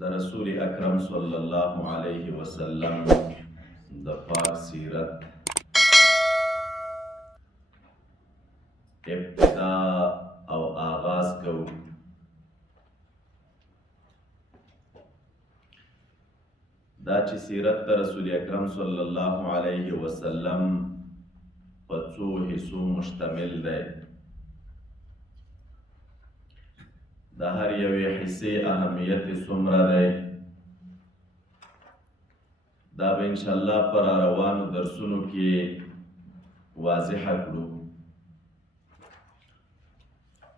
د رسول اکرم صلی الله علیه وسلم د پاک سیرت ابتدا او آغاز کوو. دا چې سیرت د رسول اکرم صلی الله علیه وسلم په څو حصو مشتمل دی. د هر یوې حصې اهمیت څومره دی دا به انشاءالله پر روانو درسونو کې واضح کړو.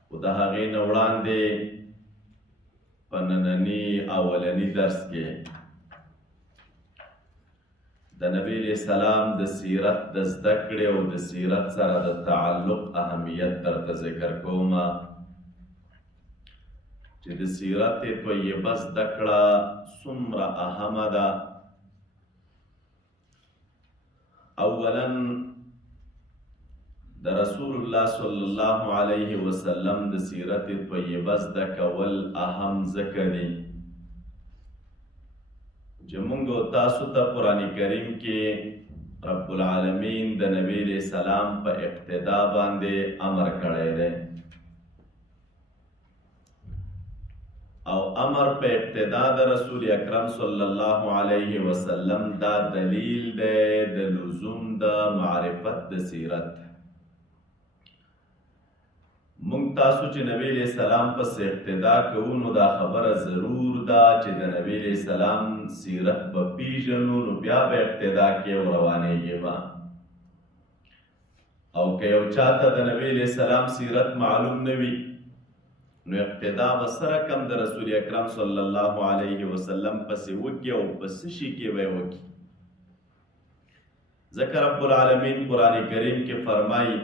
خو د هغې نه وړاندې په ننني اولني درس کې د نبی علیه السلام د سیرت د زده کړې او د سیرت سره د تعلق اهمیت درته ذکر کومه چې د سیرت طیبه زده کړه څومره اهمه ده. اولا د رسول الله صلی الله علیه وسلم د سیرت طیبه زده کول اهم ځکه دي چې موږ او تاسو ته قرآن کریم کې رب العالمین د نبی علیہ السلام په اقتدا باندې امر کړی دی او امر په اقتدا د رسول اکرم صلی الله علیه وسلم دا دلیل دی د لزوم د معرفت د سیرت. مونږ تاسو چې نبی علیہ السلام پس اقتدا کوو نو دا خبره ضرور ده چې د نبی علیہ السلام سیرت به پیژنو نو بیا به اقتدا کې روانېږي به او که یو چاته د نبی علیہ السلام سیرت معلوم نه وي نو اقتدا به سره کم د رسول اکرم صلی الله علیه وسلم پسې وکړي او په څه شي کې به یې وکړي. ځکه رب العالمین قرآن کریم کې فرمایي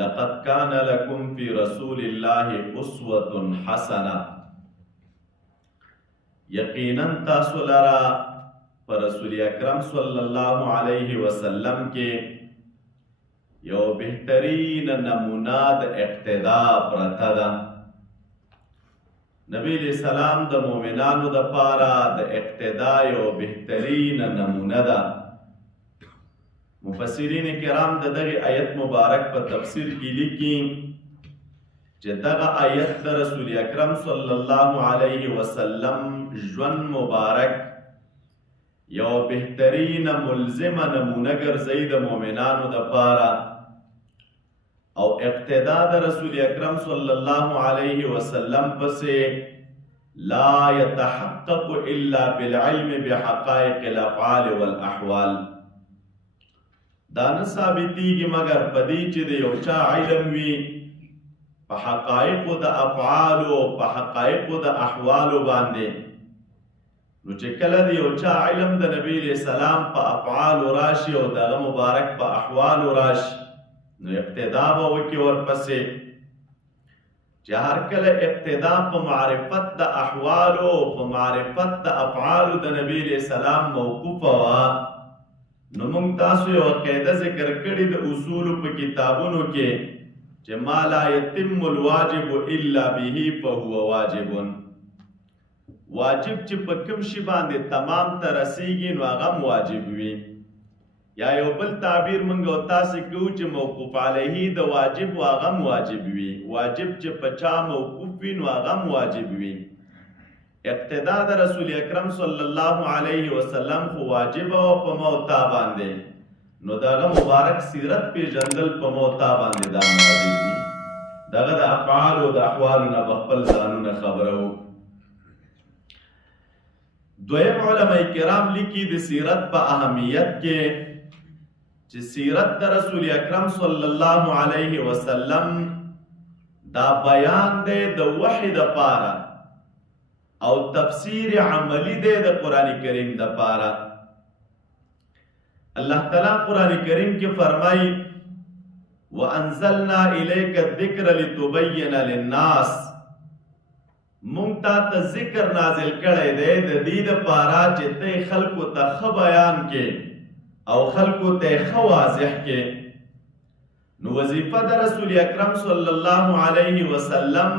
لقد كان لكم في رسول الله اسوة حسنة، یقینا تاسو لرا پر رسول اکرم صلی الله علیه وسلم کې یو بهترین نمونه د اقتدا پرته ده. نبی علیہ السلام د مؤمنانو د پاره د اقتدا یو بهترین نمونه ده. مفسرین کرام د دغه آیت مبارک په تفسیر کې لیکي چې دغه آیت د رسول اکرم صلی الله علیه وسلم ژوند مبارک یو بهترین ملزمه نمونه ګرځي د مؤمنانو د پاره او اقتدا د رسول اکرم صلی الله علیه وسلم پسې لا يتحقق الا بالعلم بحقائق الافعال والاحوال. دا نه ثابتېږي مګر په دې چې د یو چا علم وي په حقایقو د افعالو او په حقایقو د احوالو باندې نو چې کله د یو چا علم د نبی علیہ السلام په افعالو راشي او دغه مبارک په احوالو راشي نو اقتدا به وکړي ورپسې چې هر کله اقتدا په معرفت د احوالو او په معرفت د افعالو د نبی علیہ السلام موقوفه وه نو موږ تاسو یو قاعده ذکر کړې د اصولو په کتابونو کې چې ما لا یتم الواجب الا به فهو واجب. واجب چې په کوم شي باندې تمام ته رسیږي نو هغه واجب وي. یا یو بل تعبیر موږ او تاسو کوو چې موقوف علیه د واجب هغه واجب وي. واجب چې په چا موقوف وي نو هغه واجب وي. اقتدا د رسول اکرم صلی الله علیه وسلم خو واجب او په موتا باندې نو دغه مبارک سیرت پیژندل په موتا باندې دا واجب دي. دغه د افعال او د احوال نه خپل ځانونه خبرو. دویم علماء کرام لیکي د سیرت په اهمیت کې چې سیرت د رسول اکرم صلی الله علیه وسلم دا بیان دی د وحی د پاره او تفسیر عملی دی د قرآن کریم د پاره. الله تعالی قرآن کریم کې فرمایي وانزلنا الیک الذکر لتبین للناس، مونږ ته ذکر نازل کړی دی د دې دپاره چې ته خلکو ته ښه بیان کې او خلکو ته ښه واضح کې. نو وظیفه د رسول اکرم صلی الله علیه وسلم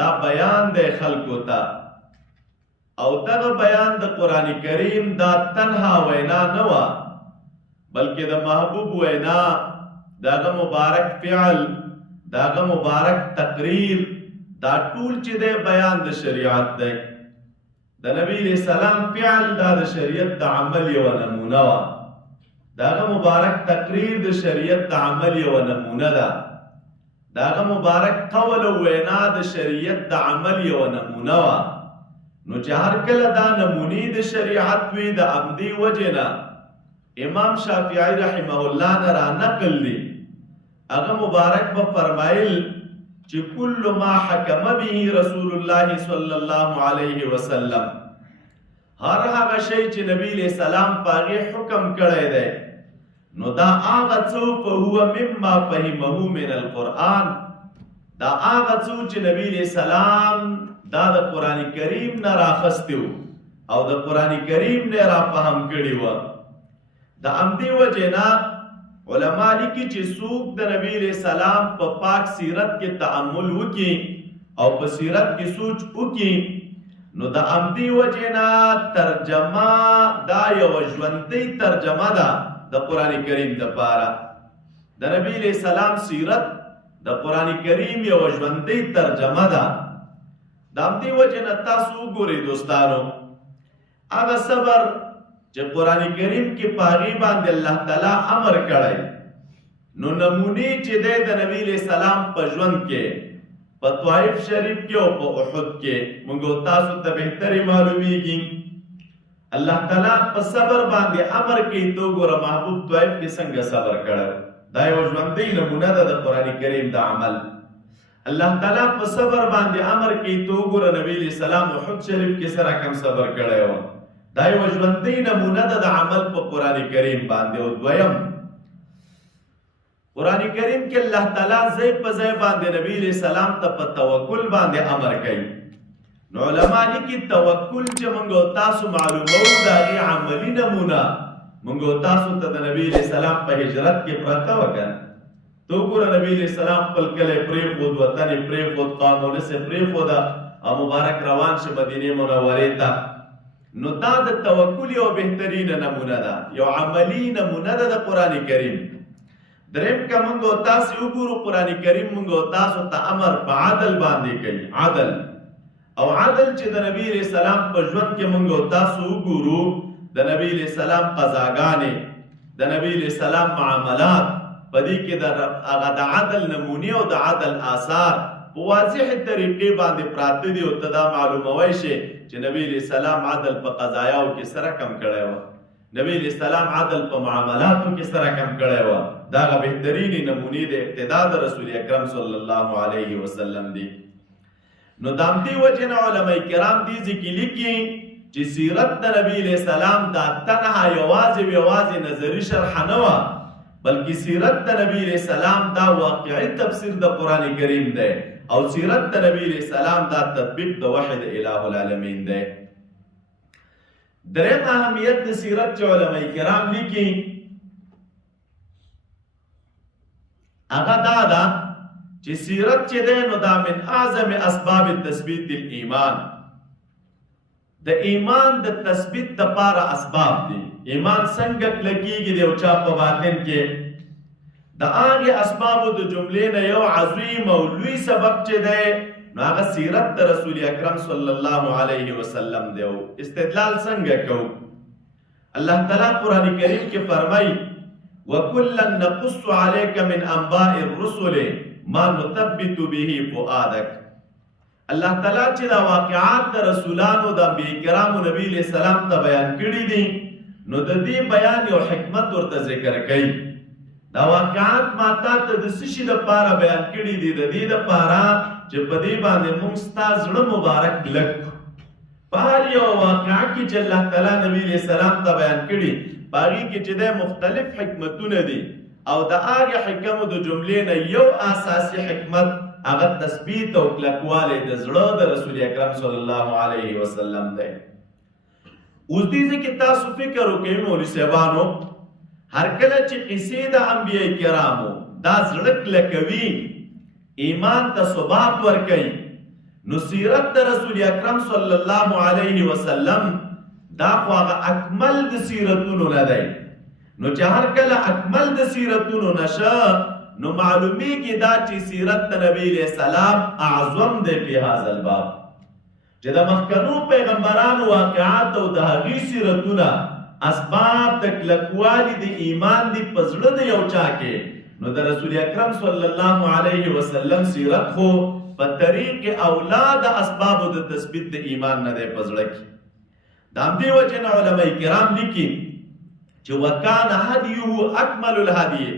دا بیان دی خلکو ته او دغه بیان د قرآن کریم دا تنها وینا نه وه بلکې د محبوب وینا، دغه مبارک فعل، دغه مبارک تقریر، دا ټول چې دی بیان د شریعت دی. د نبی علیہ السلام فعل دا د شریعت د عمل یوه نمونه وه، دغه مبارک تقریر د شریعت د عمل یوه نمونه ده، دغه مبارک قول او وینا د شریعت د عمل یوه نمونه وه. نو چې هر کله دا نمونې د شریعت وي د همدې وجې نه امام شافعی رحمه الله نه را نقل دی، هغه مبارک به فرمایل چې کل ما حکم به رسول الله صلی الله علیه وسلم، هر هغه شی چې نبی علیہ السلام په هغې حکم کړی دی نو دا هغه څه فهو مما فهمه من القرآن، دا هغه څه چې نبی علیہ السلام دا د قرآن کریم نه راخستی و او د قرآن کریم نه را فهم کړي وه. د همدې وجې نه علما لیکي چې څوک د نبی علیہ السلام په پاک سیرت کې تأمل وکړي او په سیرت کې سوچ وکړي نو د همدې وجې نه ترجمه دا یوه ژوندۍ ترجمه ده د قرآن کریم دپاره. د نبی علیہ السلام سیرت د قرآن کریم یوه ژوندۍ ترجمه ده. د همدې وجې نه تاسو وګورئ دوستانو، هغه صبر چې قرآن کریم کې په هغې باندې الله تعالی امر کړی نو نمونې چې دی د نبی علیہ السلام په ژوند کې په طائف شریف کې او په احد کې موږ تاسو ته بهترې معلومیږي. الله تعالی په صبر باندې امر کوي. تو ګوره محبوب طائف کې څنګه صبر کړی، دا یوه ژوندۍ نمونه ده د قرآن کریم د عمل. الله تعالی په صبر باندې امر کوي. تو ګوره نبی علیہ السلام احد شریف کې سره کم صبر کړی و، دا یوه ژوندۍ نمونه ده د عمل په قرآن کریم باندې. او دویم قرآن کریم کې الله تعالی ځای په ځای باندې نبی علیہ السلام ته په توکل باندې امر کوي. نو علما لیکي توکل چې موږ تاسو معلومو د هغې عملي نمونه موږ تاسو ته د نبی علیہ السلام په هجرت کې پرته وه که نه. تو ګوره نبی علیہ السلام خپل کلی پرېښود، وطن یې پرېښود، قوم اولس یې پرېښوده او مبارک روان شه مدینې منورې ته. نو دا د توکل یو بهترینه نمونه ده، یو عملی نمونه ده د قرآن کریم. دریم که موږ تاسو وګورو قرآن کریم موږ تاسو ته امر په عدل باندې کوي، عدل او عدل چې د نبی علیہ السلام په ژوند کې موږ تاسو وګورو د نبی علیہ السلام قضاګانې، د نبی علیہ السلام معاملات، په دې کې د عدل نمونې او د عدل آثار په واضح طریقې باندې پراته دي او ته دا معلوموی شي چې نبی علیہ السلام عدل په قضایاو کې سره کم کړی وه، نبی علیہ السلام عدل په معاملاتو کې سره کم کړی وه. دا هغه بهترینې نمونې د اقتدا د رسول اکرم صلی الله علیه وسلم دي. نو د همدې وجې نه علما کرام دې ځای کې لیکي چې سیرت د نبی علیہ السلام دا تنها یوازې نظري شرح نه وه بلکې سیرت د نبی علیہ السلام دا واقعي تفسیر د قرآن کریم دی او سیرت د نبی علیہ السلام دا تطبیق د وحی د الہ العالمین دی. دریم اهمیت د سیرت چې علما کرام لیکي هغه دا ده چې سیرت چې دی نو دا من اعظم اسباب تثبیت الایمان، د ایمان د تثبیت دپاره اسباب دي. ایمان څنګه کلکیږي د یو چا په باطن کې، د هغې اسبابو د جملې نه یو عظیم او لوی سبب چې دی نو هغه سیرت د رسول اکرم صلی الله علیه وسلم دی. استدلال څنګه کوو؟ الله تعالی قرآن کریم کې فرمایي وَكُلًّا نَقُصُّ عَلَيْكَ مِنْ أَنْبَاءِ الرُّسُلِ مَا نُثَبِّتُ بِهِ فُؤَادَكَ. الله تعالی چې دا واقعات د رسولانو د انبیاء کرامو نبی علیہ السلام ته بیان کړي دي نو د دې بیان یو حکمت ورته ذکر کوي. دا واقعات ما تا ته د څه شي دپاره بیان کړي دي؟ د دې دپاره چې په دې باندې موږ ستا زړه مبارک کلک کړو. په هر یو واقعه کې چې الله تعالی نبی علیہ السلام ته بیان کړي په هغې کې چې دی مختلف حکمتونه دي او د هغې حکمو د جملې نه یو اساسي حکمت هغه تثبیت او کلکوالی د زړه د رسول اکرم صلی الله علیه وسلم دی. اوس دې ځای کې تاسو فکر وکړئ مولوي صاحبانو، هر کله چې قصې د انبیاء کرامو دا زړه کلکوي، ایمان ته ثبات ورکوي، نو سیرت د رسول اکرم صلی الله علیه وسلم دا خو هغه اکمل د سیرتونو نه دی. نو چې هر کله اکمل د سیرتونو نشه نو معلومیږي دا چې سیرت د نبی علیہ السلام اعظم دی په هذا الباب. چې د مخکنو پیغمبرانو واقعات او د هغوی سیرتونه اسباب د کلکوالي د ایمان دی په زړه د یو چا کې، نو د رسول اکرم صلی الله علیه وسلم سیرت خو په طریق اولاد اسباب د تثبیت د ایمان نه دی په زړه کې. د همدې وجې نه علماء کرام لیکي چې وکانه هدیه اکمل الهدی،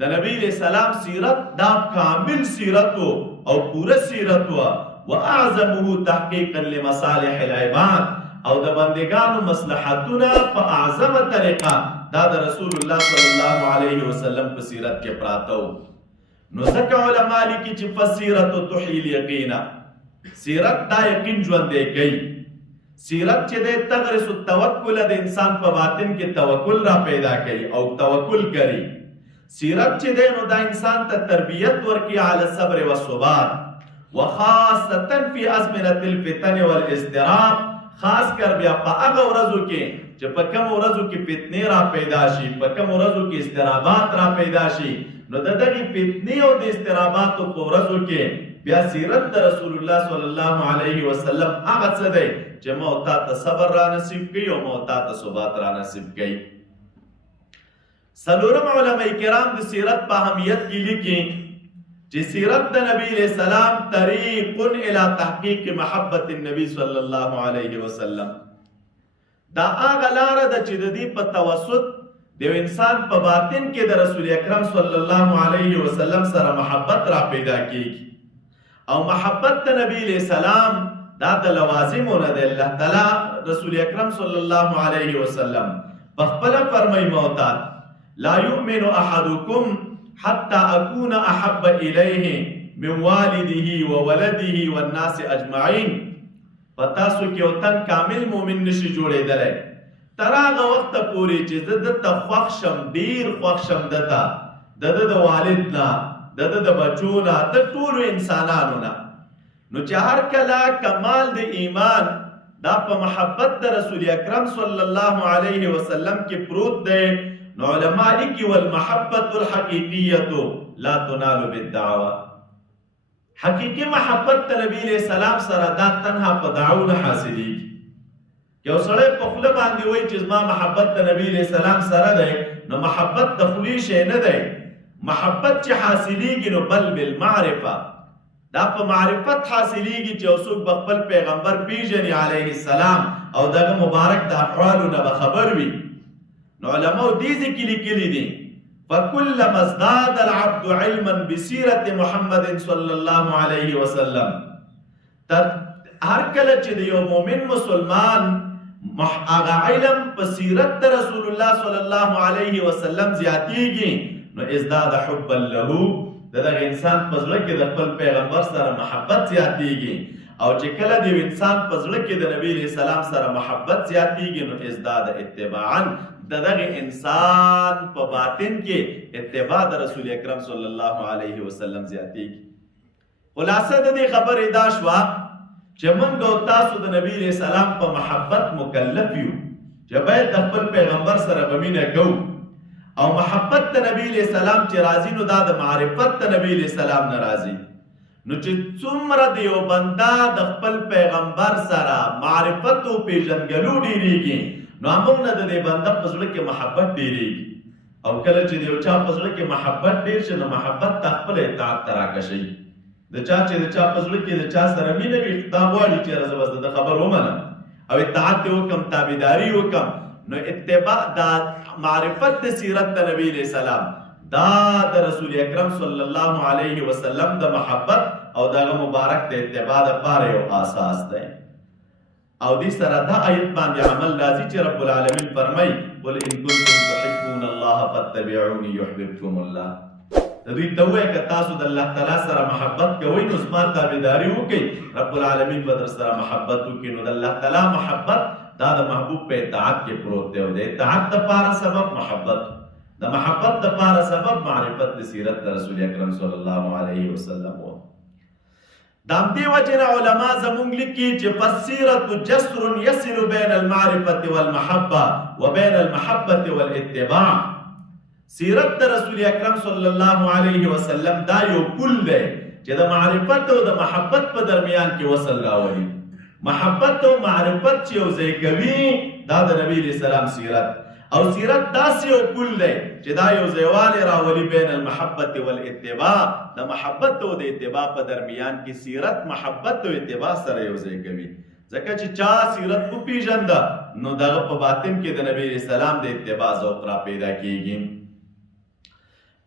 د نبی علیہ السلام سیرت دا کامل سیرت او پوره سیرت و اعظمه تحقیقا لمصالح العباد، او د بندگانو مصلحتونه په اعظمه طریقه دا د رسول الله صلی الله علیه وسلم په سیرت کې پراته و. نو ځکه علما لیکي چې فسیرت تحیی الیقین، سیرت دا یقین ژوندی کوي. سیرت چې دی تغرس التوکل، د انسان په باطن کې توکل را پیدا کوي او توکل کوي. سیرت چې دی نو دا انسان ته تربیت ورکوي علی الصبر والثبات، وخاصتا فی ازمنة الفتن والاضطراب، خاص کر بیا په هغه ورځو کې چې په کوم ورځو کې فتنې را پیدا شي، په کوم ورځو کې اضطرابات را پیدا شي، نو د دغې فتنې او د اضطراباتو په ورځو کې بیا سیرت د رسول الله صلی الله علیه وسلم هغه څه دی چې ما او تا ته صبر را نصیب کوي او ما او تا ته ثبات را نصیب کوي. څلورم علماء کرام د سیرت په اهمیت کې لیکي چې سیرت د نبی علیہ السلام طریق الی تحقیق محبت النبی صلی الله علیه وسلم، دا هغه لاره ده چې د دې په توسط د انسان په باطن کې د رسول اکرم صلی الله علیه وسلم سره محبت را پیدا کیږي. او محبت د نبی علیہ السلام دا د لوازمونه د الله تعالی رسول اکرم صلی الله علیه وسلم په خپل فرمایي موتات لا یؤمن احدکم حتى اكون احب الیه من والده وولده والناس اجمعین. پتاسو کې یو تن کامل مومن نشي جوړېدلی تر هغه وخته پورې چې زه دته خوښ شم، ډېر خوښ شم دته، د د والد نه، د د بچو نه، د ټولو انسانانو نه. نو چې هر کله کمال د ایمان دا په محبت د رسول اکرم صلی الله علیه وسلم کې پروت دی، نو علماء لیکي والمحبت الحقیقیة لا تنال بالدعوه. حقیقی محبت د نبی علیہ السلام سره دا تنها په دعوه نه حاصلېږي. یو سړی په خوله باندې وایي چې زما محبت د نبی علیہ السلام سره دی، نو محبت د خولې شی نه دی. محبت چې حاصلېږي نو بل بالمعرفه، دا په معرفت حاصلېږي چې یو څوک به خپل پیغمبر پیژني علیه السلام او دغه مبارک د احوالو نه به خبر وي. نو علماء دې ذکر لیکلي دي فكلما ازداد العبد علما بسيرة محمد صلى الله عليه وسلم، هر کله چې د یو مؤمن مسلمان هغه علم په سیرت د رسول الله صلی الله علیه وسلم زیاتیږي، نو ازداد حبا له، دغه انسان په زړه کې د خپل پیغمبر سره محبت زیاتیږي. او چې کله د انسان په زړه کې د نبی علیہ السلام سره محبت زیاتیږي نو ازداد اتباعا، دغه انسان په باطن کې اتباع د رسول اکرم صلی الله علیه وسلم زیاتیږي. خلاصه د دې خبرې دا شوه چې موږ او تاسو د نبی علیہ السلام په محبت مکلف یو، چې باید د خپل پیغمبر سره به مینه کوو. او محبت د نبی علیہ السلام چې راځي نو دا د معرفت د نبی علیہ السلام نه راځي. نو چې څومره د یو بنده د خپل پیغمبر سره معرفت او پیژندګلو ډېرېږي نو موږ نه د دې بنده په زړه کې محبت ډېرېږي. او کله چې د یو چا په زړه کې محبت ډېر شي نو محبت ته خپل اطاعت ته راکشي. د چا چې د چا په زړه کې د چا سره مینه وي دا غواړي چې زه بس د خبر ومنم او اطاعت یې وکړم، تابعداري وکړم. نو اتباع دا معرفت د سیرت د نبی علیہ السلام دا د رسول اکرم صلی الله علیه وسلم د محبت او دغه مبارک د اتباع لپاره یو اساس دی. او دې سره دا آیت باندې عمل راځي چې رب العالمین فرمایي قل ان کنتم تحبون الله فاتبعوني يحببكم الله. د دوی ته وایي که تاسو د الله تعالی سره محبت کوئ نو زما تابعداري وکړئ، رب العالمین به در سره محبت وکړي. نو د الله تعالی محبت دا د محبوب په اطاعت کې پروت دی او د اطاعت لپاره سبب محبت، د محبت لپاره سبب معرفت د سیرت د رسول اکرم صلی الله علیه وسلم و. دام دی وجه علما زمونږ لیکي چې فالسیرة جسر يصل بين المعرفة والمحبة وبين المحبة والاتباع. سیرت د رسول اکرم صلی الله علیه وسلم دا یو پل دی چې د معرفت او د محبت په درمیان کې وصل راولي. محبت او معرفت چې یو ځای کوي دا د نبی علیہ السلام سیرت، او سیرت داسې یو پل دی چې دا یو ځایوالی راولي بین المحبت والاتباع. د محبت او د اتباع په درمیان کې سیرت محبت او اتباع سره یو ځای کوي. ځکه چې چا سیرت وپېژنده نو دغه په باطن کې د نبی علیہ السلام د اتباع ذوق را پیدا کېږي.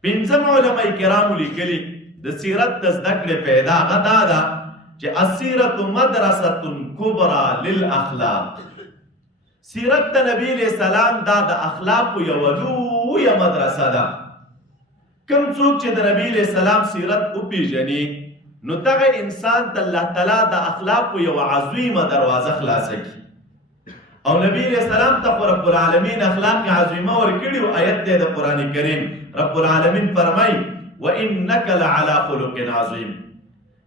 پنځم علماء کرامو لیکلي د سیرت د زده کړې پیدا هغه دا ده چې السیرة مدرسة کبرى للاخلاق. سیرت د نبی علیہ السلام دا د اخلاقو یوه لویه مدرسه ده. کوم څوک چې د نبی علیہ السلام سیرت وپېژني نو دغه انسان ته الله تعالی د اخلاقو یوه عظیمه دروازه خلاصه کړي. او نبی علیہ السلام ته خو رب العالمین اخلاق عظیمه ورکړي او آیت دی د قرآن کریم رب العالمین فرمای وانک لعلی خلق عظیم.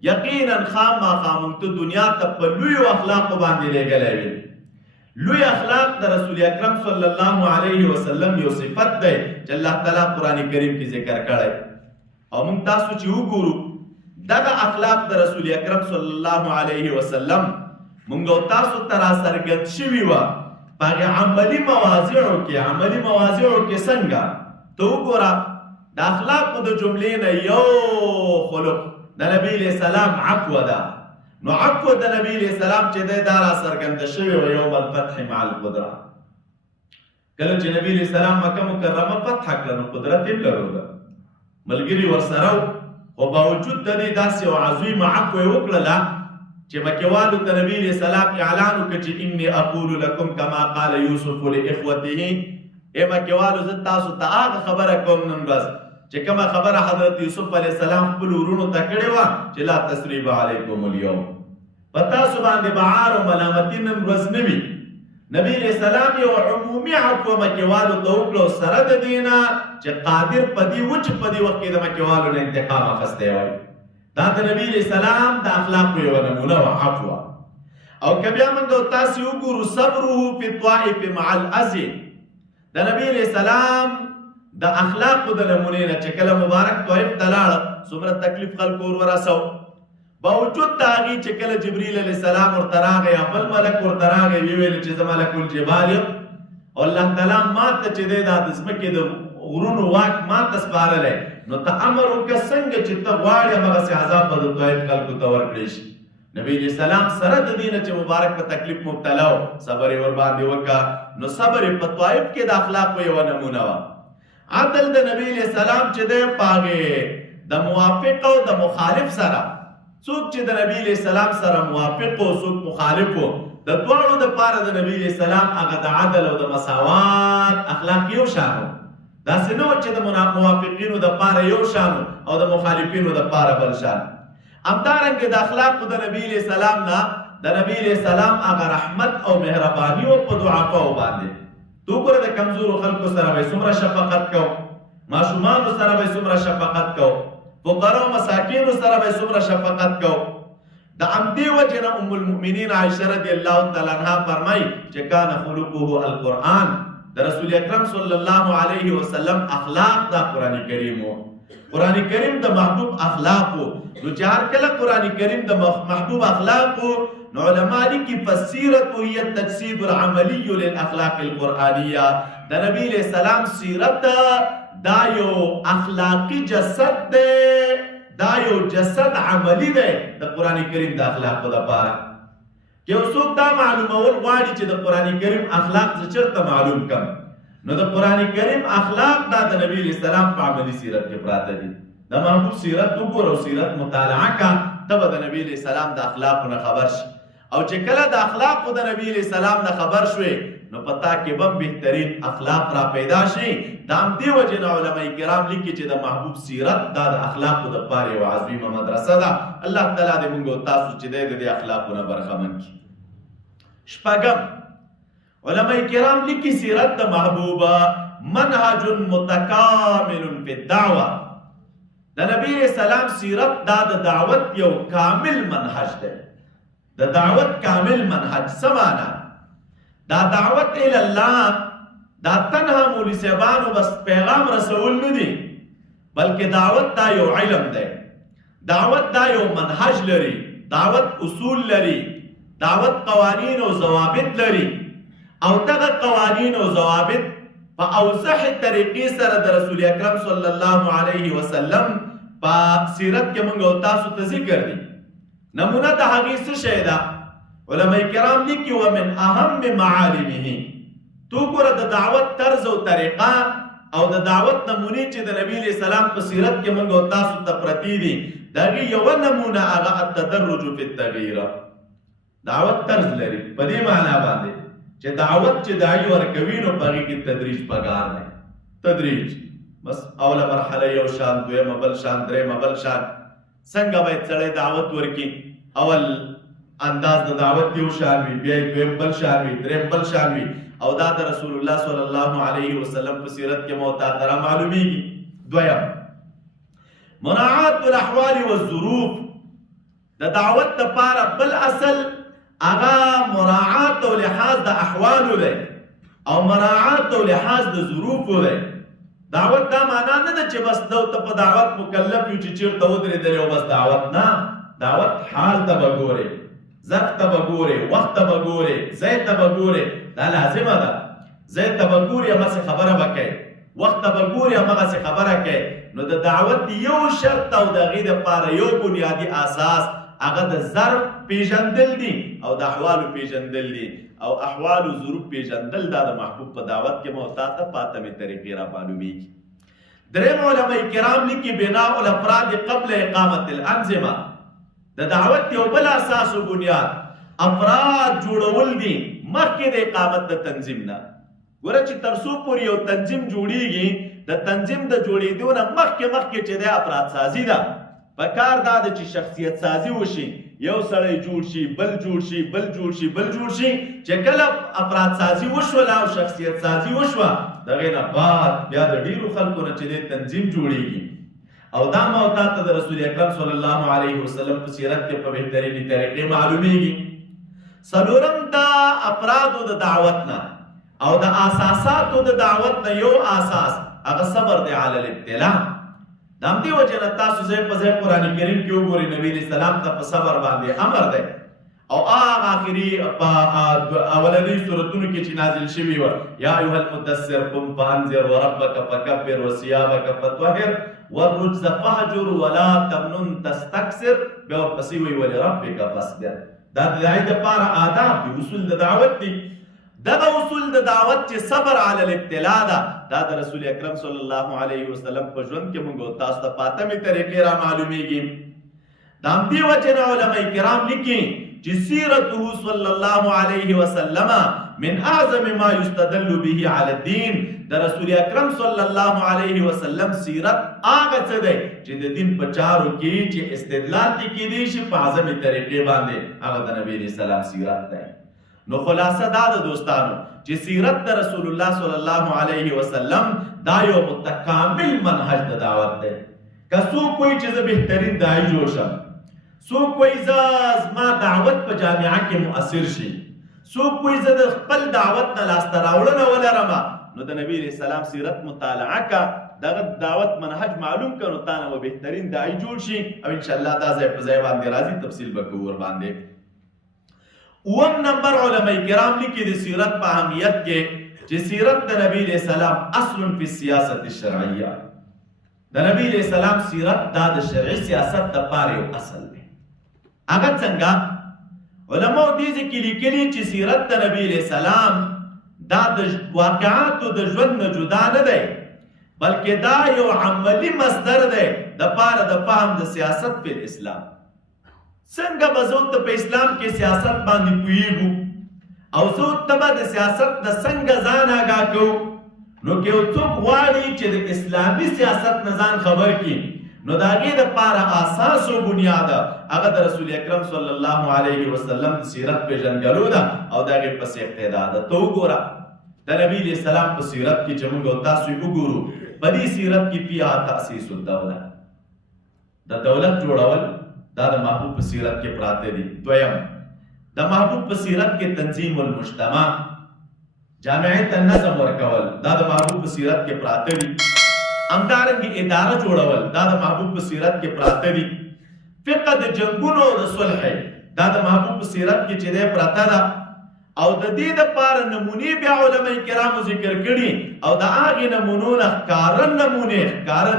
یقینا خامخا موږ ته دنیا ته په لویو اخلاقو باندې لېږلی وي. لوی اخلاق د رسول اکرم صلی الله علیه وسلم یو صفت دی چې الله تعالی قرآن کریم کې ذکر کړی. او موږ تاسو چې وګورو دغه اخلاق د رسول اکرم صلی الله علیه وسلم موږ او تاسو ته راڅرګند شوي وه په هغې عملي مواضعو کې څنګه ته وګوره د اخلاقو د جملې نه یو خلق د نبی علیہ السلام عفو ده. نو عفو د نبی علیہ السلام چې دی دا راڅرګنده شوې وه یوم الفتح مع القدره. کله چې نبی علیہ السلام مکه مکرمه فتح کړه نو قدرت یې لرله، ملګري ورسره و، خو باوجود د دې داسې یو عظیمه عفو یې وکړله چې مکیوالو ته نبی علیہ السلام اعلان وکړه چې انی اقول لکم کما قال یوسف لاخوته. ای مکیوالو زه تاسو ته هغه خبره کوم نن ورځ چې کومه خبره حضرت یوسف علیہ السلام خپل ورونو ته کړې وه چې لا تثریب علیکم اليوم. په تاسو باندې به عار او ملامتي نن ورځ نه وي. نبی علیہ السلام یو عمومي عفو مکیوالو ته وکړه سره د دې نه چې قادر په دې و چې په دې وخت کې د مکیوالو نه انتقام اخیستی وای. دا د نبی علیہ السلام د اخلاقو یوه نمونه وه عفو. او که بیا موږ تاسې وګورو صبره فی الطائف مع الاذی د نبی علیہ السلام د اخلاقو د نمونې نه چې کله مبارک طائف ته لاړه څومره تکلیف خلکو ور ورسو، باوجود د هغې چې کله جبریل علیہ السلام ورته راغی یا بل ملک ورته راغی ویې ویل چې زه ملک الجبال یم او الله تعالی ما ته چې دی دا د ځمکې د غرونو واک ما ته سپارلی نو ته امر وکړه څنګه چې ته غواړې همغسې عذاب به د طائف خلکو ته ورکړی شي. نبی علیہ السلام سره د دې نه چې مبارک په تکلیف مبتلا و صبر یې ورباندې وکړه. نو صبر یې په طائف کې د اخلاقو یوه نمونه وه. عدل د نبی علیہ السلام چې دی په هغې د موافق او د مخالف سره څوک چې د نبی علیہ السلام سره موافق و څوک مخالف و د دواړو دپاره د نبی علیہ السلام هغه د عدل او د مساوات اخلاق یو شان و. داسې نه وه چې د موافقینو دپاره یو شان او د مخالفینو دپاره بل شان. همدارنګې د اخلاقو د نبی علیہ السلام نه د نبی علیہ السلام هغه رحمت او مهرباني و په ضعفاو باندې. تو ګوره د کمزورو خلکو سره به څومره شفقت کو، ماشومانو سره به څومره شفقت کو، فقراو مساکینو سره به څومره شفقت کو. د همدې وجې نه ام المؤمنین عایشه رضی الله تعالی عنها فرمایي چې کان خلقه القرآن. د رسول اکرم صلی الله علیه وسلم اخلاق دا قرآن کریم و. قرآن کریم د محبوب اخلاق و. نو چې هر کله قرآن کریم د محبوب اخلاق و نو علماء لیکي فالسیرة هي التجسید العملی للاخلاق القرآنیه. د نبی علیہ السلام سیرت دا یو اخلاقی جسد دی، دا یو جسد عملی دی د قرآن کریم د اخلاقو دپاره. که یو څوک دا معلومول غواړي چې د قرآن کریم اخلاق زه چېرته معلوم کم نو د قرآن کریم اخلاق دا د نبی علیہ السلام په عملي سیرت کې پراته دي. د محبوب سیرت وګوره او سیرت مطالعه کا ته به د نبی علیہ السلام د اخلاقو نه خبر شي. او چې کله د اخلاقو د نبی علیہ السلام نه خبر شوې نو پتا کې به بهترین اخلاق را پیدا شي. دا همدې وجې نه علماء کرام لیکي چې د محبوب سیرت دا د اخلاقو دپاره یوه عظیمه مدرسه ده. الله تعالی دې موږ او تاسو چې دی د دې اخلاقو نه برخمن کړي. شپږم علماء کرام لیکي سیرت د محبوبه منهج متکامل فی الدعوه. د نبی اسلام سیرت دا د دعوت یو کامل منهج دی. د دعوت کامل منهج سمانا دا دعوت الی الله دا تنها مولوی صاحبانو بس پیغام رسول نه دی، بلکې دعوت دا یو علم دی، دعوت دا یو منهج لري، دعوت اصول لري، دعوت قوانین او ضوابط لري، او دغه قوانین او ضوابط په اوضح طریقې سره د رسول اکرم صلی الله علیه وسلم په سیرت کې موږ او تاسو ته ذکر دي. نمونه د هغې څه شی ده؟ علما کرام لیکي ومن اهم معالمه، تو ګوره د دعوت طرز او طریقه او د دعوت نمونې چې د نبی علیه السلام په سیرت کې موږ او تاسو ته پرتې دي، د هغې یوه نمونه هغه التدرج فی التغییر، دعوت طرز لري. په دې معنا باندې چې دعوت چې داعي ورکوي نو په هغې کې تدریج پکار دی. تدریج بس اوله مرحله یو شان، دویمه بل شان، درېیمه بل شان. څنګه باید سړی دعوت ورکړي؟ اول انداز د دعوت یو شان وي، بیا دویم بل شان وي، درېیم بل شان وي، او دا د رسول الله صلی الله علیه وسلم په سیرت کې مو تا ته معلومیږي. دویم مراعات الاحوال والظروف، د دعوت دپاره بل اصل هغه مراعات او لحاظ د احوالو دی او مراعات او لحاظ د ظروفو دی. دعوت دا معنا نه ده چې بس ته په دعوت مکلف یو چې چیرته ودرېدلې او بس دعوت نه. دعوت حال ته به ګورې، ظرف ته به ګورې، وخت ته به ګورې، ځای ته به ګورې، دا لازمه ده. ځای ته به ګورې همغسې خبره به کوې، وخت ته به ګورې همغسې خبره کوې. نو د دعوت یو شرط او د هغې دپاره یو بنیادي اساس هغه د ظرف پیژندل دي او د احوالو پیژندل دي، او احوال و ظروف پیژندل دا د محبوب په دعوت کې مو تا ته په اتمې طریقې را معلومیږي. درېیم علما کرام لیکي بناء الافراد قبل اقامت الانظمه، د دعوت یو بل اساس او بنیاد افراد جوړول دي مخکې د اقامت د تنظیم نه. ګوره چې تر څو پورې یو تنظیم جوړیږي، د تنظیم د جوړېدو نه مخکې چې د افراد سازي ده. پکار دا ده چې شخصیت سازي وشي، یو سړی جوړ شي، بل جوړ شي، بل جوړ شي، بل جوړ شي. چې کله افراد سازي وشوله او شخصیت سازي وشوه، د هغې نه بعد بیا د ډېرو خلکو نه چې د تنظیم جوړیږي. او دا مو تا ته د رسول اکرم صلی الله علیه وسلم په سیرت کې په بهترینې طریقې معلومیږي. څلورم د افرادو د دعوت نه او د اساساتو د دعوت نه یو اساس هغه صبر دی علی الابتلاء. د همدې وجې نه تاسو ځای په ځای قرآن کریم کې وګورئ، نبي علیه السلام ته په صبر باندې امر دی. او هغه آخري په اولنۍ سورتونو کې چې نازل شوي وه، یا ایها المدثر قم فانذر وربک فکبر وثیابک فطهر والرجز فهجر ولا تمنن تستکثر. بیا ورپسې وایي ولربک فاصبر. دا د داعي دپاره آداب دي، اصول د دعوت دي. دغه اصول د دعوت چې صبر علی الابتلاء ده، دا د رسول اکرم صلی الله علیه وسلم په ژوند کې موږ تاسو ته په اتمې طریقې را معلومیږي. د همدې وجې نه علما کرام لیکي چې سیرته صلی الله علیه وسلم من اعظم ما یستدل به علی الدین. د رسول اکرم صلی الله علیه وسلم سیرت هغه څه دی چې د دین په چارو کې چې استدلال دې کېدی شي په اعظمې طریقې باندې، هغه د نبی علیه السلام سیرت دی. نو خلاصه دا د دوستانو چې سیرت د رسول الله صلی الله علیه وسلم دا یو متکامل منهج د دعوت دی. که څوک وایي چې زه بهترین داعي جوړ شم، څوک وایي زما دعوت په جامعه کې مؤثر شي، څوک وایي زه د خپل دعوت نه لاسته راوړنه ولرم، نو د نبی علیه السلام سیرت مطالعه کا، دغه دعوت منهج معلوم کړه، نو تا نه به بهترین داعي جوړ شي. او انشاءالله دا ځای په ځای باندې راځي، تفصیل به کوو ورباندې. اوم نمبر علما کرام لیکي د سیرت په اهمیت کې چې سیرت د نبی علیه السلام اصل فی السیاست الشرعیه. د نبی علیه السلام سیرت دا د شرعي سیاست دپاره یو اصل دی. هغه څنګه؟ علماو دې ځای کې لیکلي چې سیرت د نبی علیه السلام دا د واقعاتو د ژوند نه جدا نه دی، بلکې دا یو عملی مصدر دی دپاره د فهم د سیاست په اسلام. څنګه به زه ته په اسلام کې سیاست باندې پوهېږو او زه ته به د سیاست نه څنګه ځان آګاه کوو؟ نو که یو څوک غواړي چې د اسلامي سیاست نه ځان خبر کړي، نو د هغې دپاره اساس او بنیاد هغه د رسول اکرم صلی الله علیه وسلم د سیرت پېژندګلو ده او د هغې پسې اقتدا ده. ته وګوره د نبي علیه السلام په سیرت کې چې موږ او تاسو یې وګورو، په دې سیرت کې فیها تأسیس الدوله، د دولت جوړول دا د محبوب په سیرت کې پراته دي. دویم د محبوب په سیرت کې تنظیم المجتمع جامعه ته نظم ورکول دا د محبوب په سیرت کې پراته دي. همدارنګه اداره جوړول دا د محبوب په سیرت کې پراته دي. فقه د جنگونو د صلح دا د محبوب په سیرت کې چې ده پراته ده. او د دې دپاره نمونې بیا علماء کرامو ذکر کړي او د هغې نمونو نه ښکاره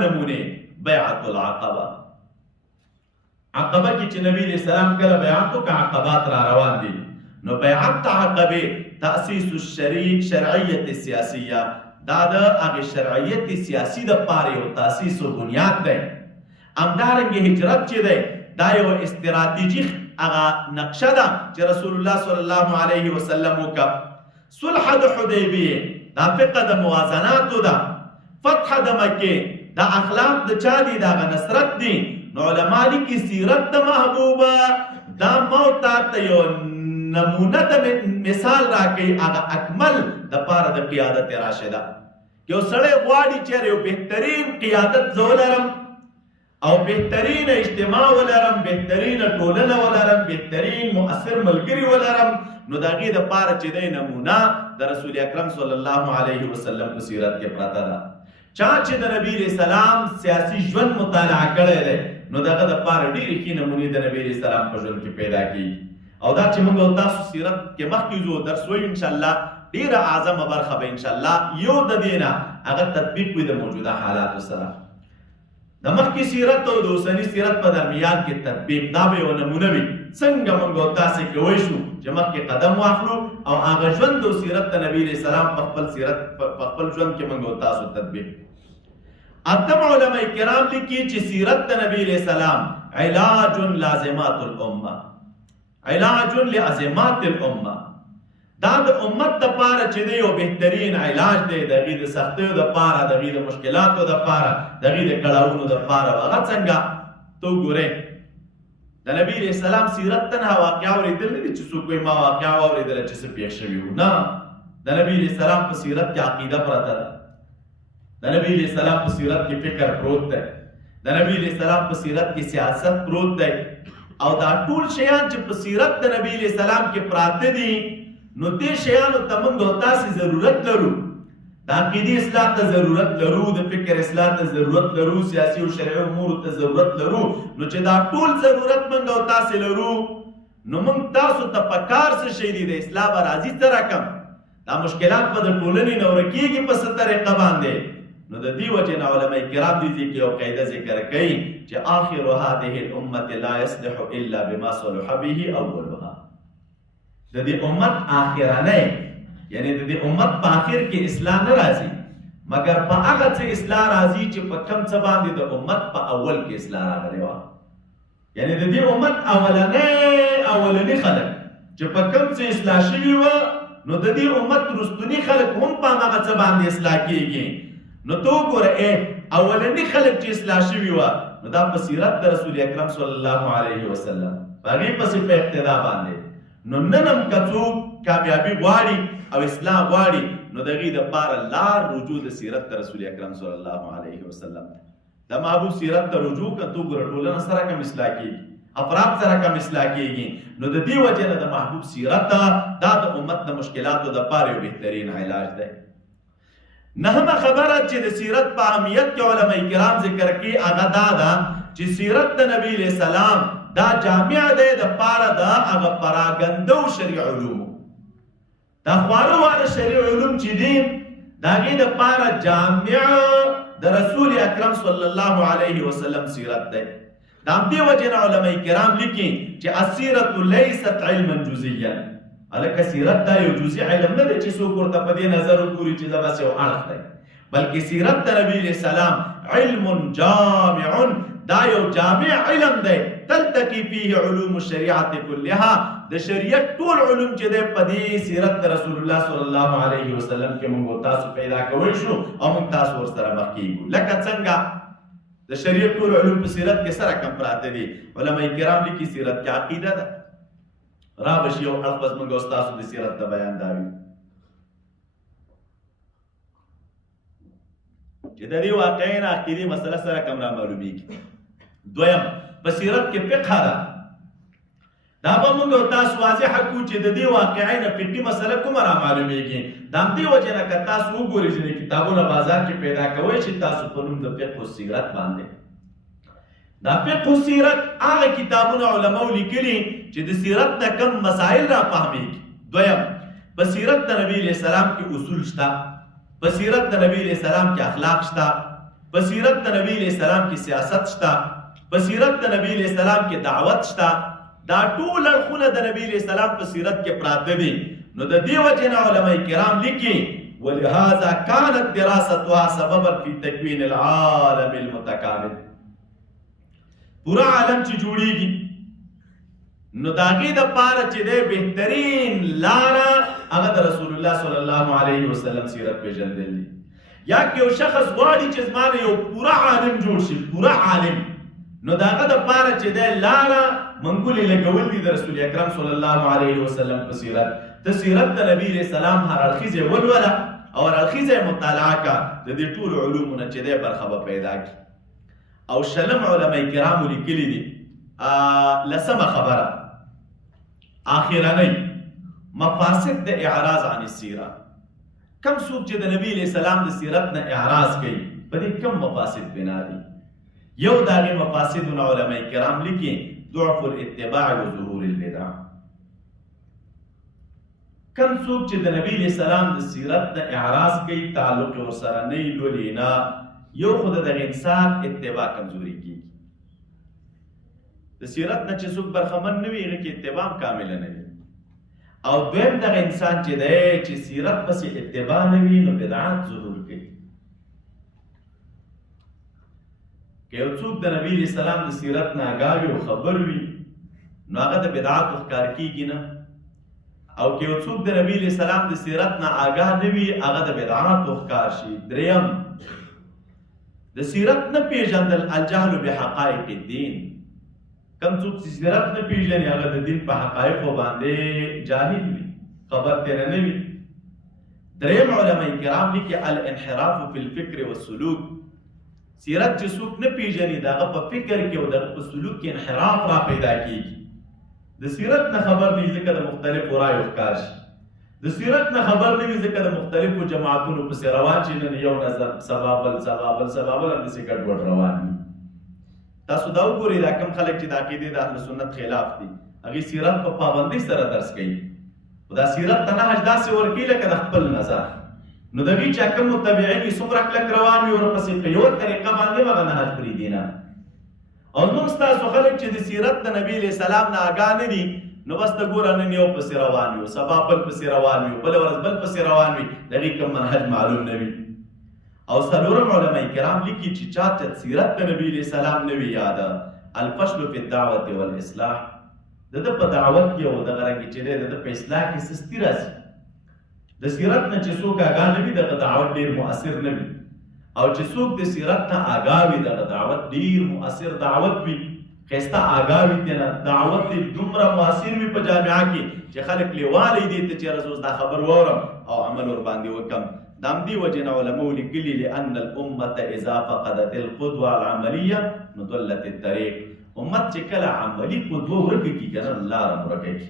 نمونې بیعت العقبه. عقبه کې چې نبی علیہ السلام کله بیعت وکړه عقبات را روان دي. نو بیعت عقبه تأسیس الشرعیت السیاسیه دا د هغې شرعیت سیاسي دپاره یو تاسیس و بنیاد دی. همدارنګه هجرت چې دی دا یو استراتیجیک هغه نقشه ده چې رسول الله صلی الله علیه وسلم وکړه. صلح د حدیبیه دا فقه د موازناتو ده. فتح د مکې دا اخلاق د چا دي؟ دا هغه نصرت دي. نو علما لیکي سیرت د محبوبه دا موت ته یو نمونه د مثال راکوي هغه اکمل دپاره د قیادت راشده. یو سړی غواړي چې یو بهترین قیادت زه ولرم او بهترین اجتماع ولرم، بهترین ټولنه ولرم، بهترین مؤثر ملګري ولرم، نو د هغې دپاره چې دی نمونه د رسول اکرم صلی الله علیه وسلم په سیرت کې پرته ده. چا چې د نبی علیہ السلام سیاسي ژوند مطالعه کړی دی نو دغه دپاره ډېرې ښې نمونې د نبی علیہ السلام په ژوند کې پیدا کېږي. او دا چې موږ او تاسو سیرت کې مخکې ځو درس وایو انشاءالله ډېره اعظمه برخه به انشاءالله یو د دې نه هغه تطبیق وي د موجوده حالاتو سره. د مخکې سیرت او د اوسني سیرت په درمیان کې تطبیق دا به یو نمونه وي څنګه موږ او تاسې کوی شو چې مخکې قدم واخلو او هغه ژوند او سیرت د نبي علیہ السلام په خپل ژوند کې موږ او تاسو تطبیق. اتم علماء کرام لیکي چې سیرت د نبی علیہ السلام علاج لازمات الامه، علاج لازمات الامه دا د امت دپاره چې دی یو بهترین علاج دی د هغې د سختیو دپاره، د هغې د مشکلاتو دپاره، د هغې د کړاوونو دپاره. هغه څنګه ته وګورئ د نبي علیہ السلام سیرت تنها واقعه اورېدل نه دي چې څوک وایي ما واقعه واورېدله چې څه پېښ شوي وو. نه، د نبي علیہ السلام په سیرت کې عقیده پرته ده. د نبی علیہ السلام په سیرت کې فکر پروت دی. د نبی علیہ السلام په سیرت کې سیاست پروت دی. او دا ټول شیان چې په سیرت د نبی علیہ السلام کې پراته دي نو دې شیانو ته موږ او تاسې ضرورت لرو. د عقیدې اصلاح ته ضرورت لرو، د فکر اصلاح ته ضرورت لرو، سیاسي او شرعي امورو ته ضرورت لرو. نو چې دا ټول ضرورت موږ او تاسې لرو نو موږ تاسو ته په کار څه شی دي د اصلاح به راځي څه رقم دا مشکلات به د ټولنې نه ورکېږي په څه طریقه باندې. نو د دې وجې نه علماء کرام دې کې یو قاعده ذکر کوي چې آخر هذه الامة لا يصلح الا بما صلح به اولها. د دې امت آخرنۍ یعنی د دې امت په آخر کې اصلاح نه راځي مګر په هغه څه اصلاح راځي چې په کوم څه باندې د امت په اول کې اصلاح راغلی وه. یعنی د دې امت اولني خلک چې په کوم څه اصلاح شوي وه نو د دې امت رستني خلک هم په هغه څه باندې اصلاح کېږي. نو تو ګوره اولني خلک چې اصلاح شوي وه نو دا په سیرت د رسول اکرم صلی الله علیه وسلم په هغې پسې په اقتدا باندې. نو نن هم که څوک کامیابي غواړي او اصلاح غواړي نو د هغې دپاره لار رجوع د سیرت د رسول اکرم صلی الله علیه وسلم د محبوب سیرت ته رجوع که تو ګوره ټولنه سره کم اصلاح کېږي، افراد سره کم اصلاح کېږي. نو د دې وجې نه د محبوب سیرت دا د امت د مشکلاتو دپاره یو بهترین علاج دی. نهمه خبره چې د سیرت په اهمیت کې علماء کرام ذکر کوي هغه دا ده چې سیرت د نبی علیہ السلام دا جامع دی دپاره د هغه پراګنده و شرعي علومو. دا خواره واره شرعي علوم چې دي د هغې دپاره جامع د رسول اکرم صلی الله علیه وسلم سیرت دی. د همدې وجې نه علماء کرام لیکي چې السیرت لیست علما جزیا. هلکه سیرت دا یو جزئی علم نه دی چې څوک ورته په دې نظر وګوري چې دا بس یو اړخ دی، بلکې سیرت د نبي علیہ السلام علم جامع دا یو جامع علم دی تلتقي فيه علوم الشریعت كلها. د شریعت ټول علوم چې دی په دې سیرت د رسول الله صلی الله علیه وسلم کې موږ تاسو پیدا کوی شو او موږ تاسو ورسره مخ کېږو. لکه څنګه د شریعت ټول علوم په سیرت کې سره کم پراته دي. علماء کرام لیکي سیرت کې عقیده ده را بشي یو اړخ بس موږ ستاسو د سیرت ته بیان دا وي چې د دې واقعي نه عقیدې مسله سره کم را معلومېږي. دویم په سیرت کې فقه ده. دا به موږ او تاسو واضحه کړو چې د دې واقعې نه فقهي مسله کومه را معلومیږي. د همدې وجې نه که تاسو وګورئ ځینې کتابونه بازار کې پیدا کوئ چې تاسو په نوم د فقه السیرت باندې. دا فقه السیرت هغه کتابونه علماو لیکلي چې د سیرت نه کم مسائل را فهمیږي. دویم په سیرت د نبی علیه السلام کې اصول شته، په سیرت د نبی علیه السلام کې اخلاق شته، په سیرت د نبی علیه السلام کې سیاست شته، په سیرت د نبی علیه السلام کې دعوت شته. دا ټول اړخونه د نبی علیه السلام په سیرت کې پراته دي. نو د دې وجې نه علما کرام لیکي ولهذا كانت دراستها سببا في تکوین العالم المتکامل. پورا عالم چې جوړیږي نو د هغې دپاره چې دی بهترین لاره هغه د رسول الله صلی الله علیه وسلم سیرت پیژندل دي. یا که یو شخص غواړي چې زما نه یو پوره عالم جوړ شي، پوره عالم، نو د هغه دپاره چې دی لاره منګولې لګول دي د رسول اکرم صلی الله علیه وسلم په سیرت. ته سیرت د نبی علیه السلام هر اړخیزې ولوله او هر اړخیزې مطالعه کړه، د دې ټولو علومو نه چې دی برخه به پیدا کړي. او شلم علما کرامو لیکلي دي لسمه خبره آخرنۍ مفاسد د اعراض عن السیره. کم څوک چې د نبی علیه السلام د سیرت نه اعراض کوي په دې کم مفاسد بنا دي. یو د هغې مفاسدونه علما کرام لیکي ضعف الاتباع و ظهور البدع. کم څوک چې د نبی علیه السلام د سیرت نه اعراض کوي، تعلق ورسره نه وي، لولي نه، یو خو د دغه انسان اتباع کمزوري کېږي. د سیرت نه چې څوک برخمن نه وي هغه کې اتباع هم کامله نه وي. او دویم دغه انسان چې دی چې سیرت پسې اتباع نه وي نو بدعات ظهور کوي. که یو څوک د نبی علیه السلام د سیرت نه آګاه وي او خبر وي نو هغه د بدعاتو ښکار کېږي نه. او که یو څوک د نبی علیه السلام د سیرت نه آګاه نه وي هغه د بدعاتو ښکار شي. دریم د سیرت نه پیژندل الجهل بحقائق الدین. کم څوک چې سیرت نه پیژني هغه د دین په حقایقو باندې جاهل وي، خبر ترې نه وي. دریم علما کرام لیکي الانحراف فی الفکر والسلوک. سیرت چې څوک نه پیژني د هغه په فکر کې او د هغه په سلوک کې انحراف را پیدا کېږي. د سیرت نه خبر نه وي ځکه د مختلفو رایو ښکار شي. د سیرت نه خبر نه وي ځکه د مختلفو جماعتونو پسې روان شي، نن یو نظر سبا بل سبا بل سبا بل همداسې ګډوډ روان وي. تاسو دا وګورئ دا کوم خلک چې د عقیدې د اهل سنت خلاف دي هغې سیرت په پابندۍ سره درس کوي. خو دا سیرت ته نهج داسې ورکوي لکه د خپل نظر. نو د هغې چې کوم متبعین وي څومره کلک روان وي ورپسې په یوه طریقه باندې هغه نهج پرېږدي نه. او زموږ ستاسو خلک چې د سیرت د نبي علیه السلام نه آګاه نه دي نو بس ته ګوره نن یو پسې روان وي، سبا بل پسې روان وي، بله ورځ بل پسې روان وي، د هغې کوم منهج معلوم نه وي. او څلورم علما کرام لیکي چې چا ته سیرت د نبی علیه السلام نه وي یاده الفشل فی الدعوة والاصلاح. د ده په دعوت کې او دغه رنګې چې دی د ده په اصلاح کې سستي راځي. د سیرت نه چې څوک آګاه نه وي دغه دعوت ډېر مؤثر نه وي، او چې څوک د سیرت نه آګاه وي دغه دعوت ډېر مؤثر دعوت وي، ښایسته آګاه وي تېنه دعوت دې دومره مؤثر وي په جامعه کې چې خلک لیوالی دي ته چې یاره زه اوس دا خبر واورم او عمل ورباندې وکړم. د همدې وجې نه علماو لیکلي لأن الامة اذا فقدت القدوة العملیه نو ضلت الطریق. امت چې کله عملي قدوه ورکه کي که نه لاره ورکه کي.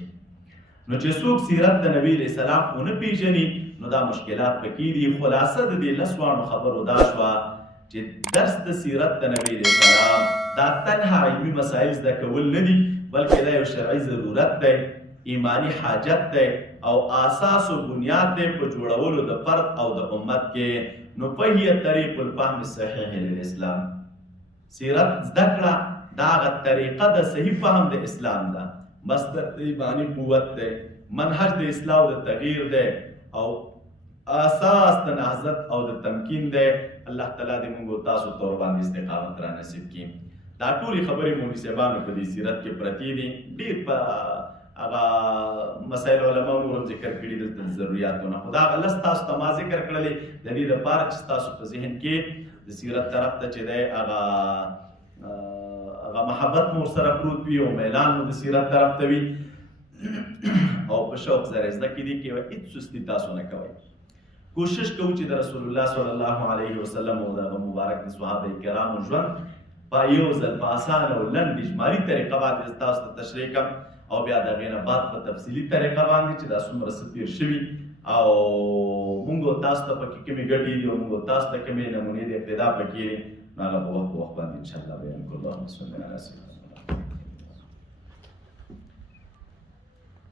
نو چې څوک سیرت د نبي علیه السلام ونه پیژني نو دا مشکلات پکې دي. خلاصه د دې لسوانو خبرو دا شوه چې درس د سیرت د نبی علیه السلام دا تنها علمي مسایل زده کول نه دي بلکې دا یو شرعي ضرورت دی، ایمانی حاجت دی او اساس و بنیاد دی په جوړولو د فرد او د امت کې. نو فهي طریق الفهم الصحیح للاسلام. سیرت زده کړه دا هغه طریقه د صحیح فهم د اسلام ده، مصدر د ایمانی قوت دی، منهج د اصلاح او د تغییر دی او اساس د نهضت او د تمکین دی. الله تعالی دې موږ تاسو ته ورباندې استقامت را نصیب کړي. دا ټولې خبرې مولوي صاحبانو په دې سیرت کې پرتې دي. ډېر په هغه مسایل علماو نور هم ذکر کړي دلته ضرورتونه، خو دا هغه لس تاسو ته ما ذکر کړلې د دې دپاره چې ستاسو په ذهن کې د سیرت طرف ته چې دی هغه محبت مو ورسره پروت وي او میلان مو د سیرت طرف ته وي او په شوق سره زده کړي دي کې هېڅ سستي تاسو نه کوئ. کوشش کوو چې د رسول الله صلی الله علیه وسلم او د هغه مبارک د صحابه کرامو ژوند په یو ځل په اسانه او لنډ اجمالي طریقه باندې تاسو ته تشریح کوم او بیا د هغې نه بعد په تفصیلي طریقه باندې چې دا څومره څه تېر شوي او موږ تاسو ته پکې کومې ګټې دي او موږ تاسو ته کومې نمونې د ابتدا پکې دي نو هغه په وخت باندې انشاءالله بیان کړو. اللهم صل علی سیدنا